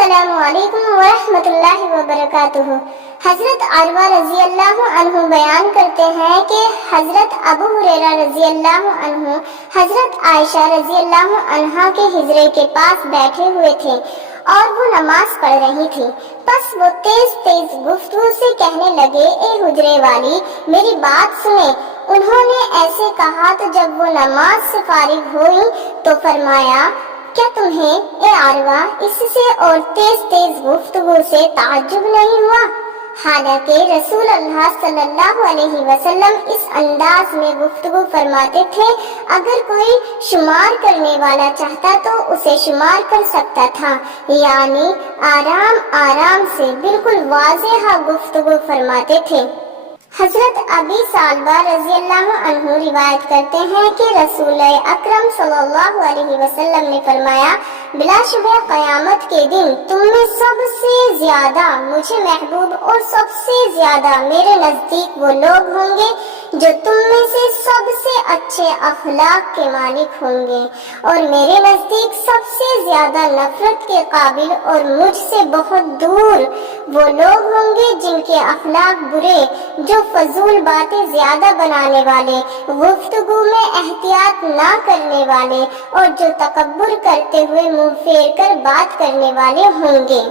السلام علیکم ورحمۃ اللہ وبرکاتہ۔ حضرت عروہ رضی اللہ عنہ بیان کرتے ہیں کہ حضرت ابو ہریرہ رضی اللہ عنہ حضرت عائشہ رضی اللہ عنہا کے حجرے کے پاس بیٹھے ہوئے تھے اور وہ نماز پڑھ رہی تھی۔ پس وہ تیز تیز گفتگو سے کہنے لگے، اے حجرے والی میری بات سنیں۔ انہوں نے ایسے کہا تو جب وہ نماز سے فارغ ہوئی تو فرمایا، کیا تمہیں اے عروہ اس سے اور تیز تیز گفتگو سے تعجب نہیں ہوا؟ حالانکہ رسول اللہ صلی اللہ علیہ وسلم اس انداز میں گفتگو فرماتے تھے، اگر کوئی شمار کرنے والا چاہتا تو اسے شمار کر سکتا تھا، یعنی آرام آرام سے بالکل واضح گفتگو فرماتے تھے۔ حضرت ابی ثعلبہ رضی اللہ عنہ روایت کرتے ہیں کہ رسول اکرم صلی اللہ علیہ وسلم نے فرمایا، بلا شبہ قیامت کے دن تم میں سب سے زیادہ مجھے محبوب اور سب سے زیادہ میرے نزدیک وہ لوگ ہوں گے جو تم میں سے سب سے اچھے اخلاق کے مالک ہوں گے، اور میرے نزدیک سب سے زیادہ نفرت کے قابل اور مجھ سے بہت دور وہ لوگ ہوں گے جن کے اخلاق برے، جو فضول باتیں زیادہ بنانے والے، گفتگو میں احتیاط نہ کرنے والے اور جو تکبر کرتے ہوئے منہ پھیر کر بات کرنے والے ہوں گے۔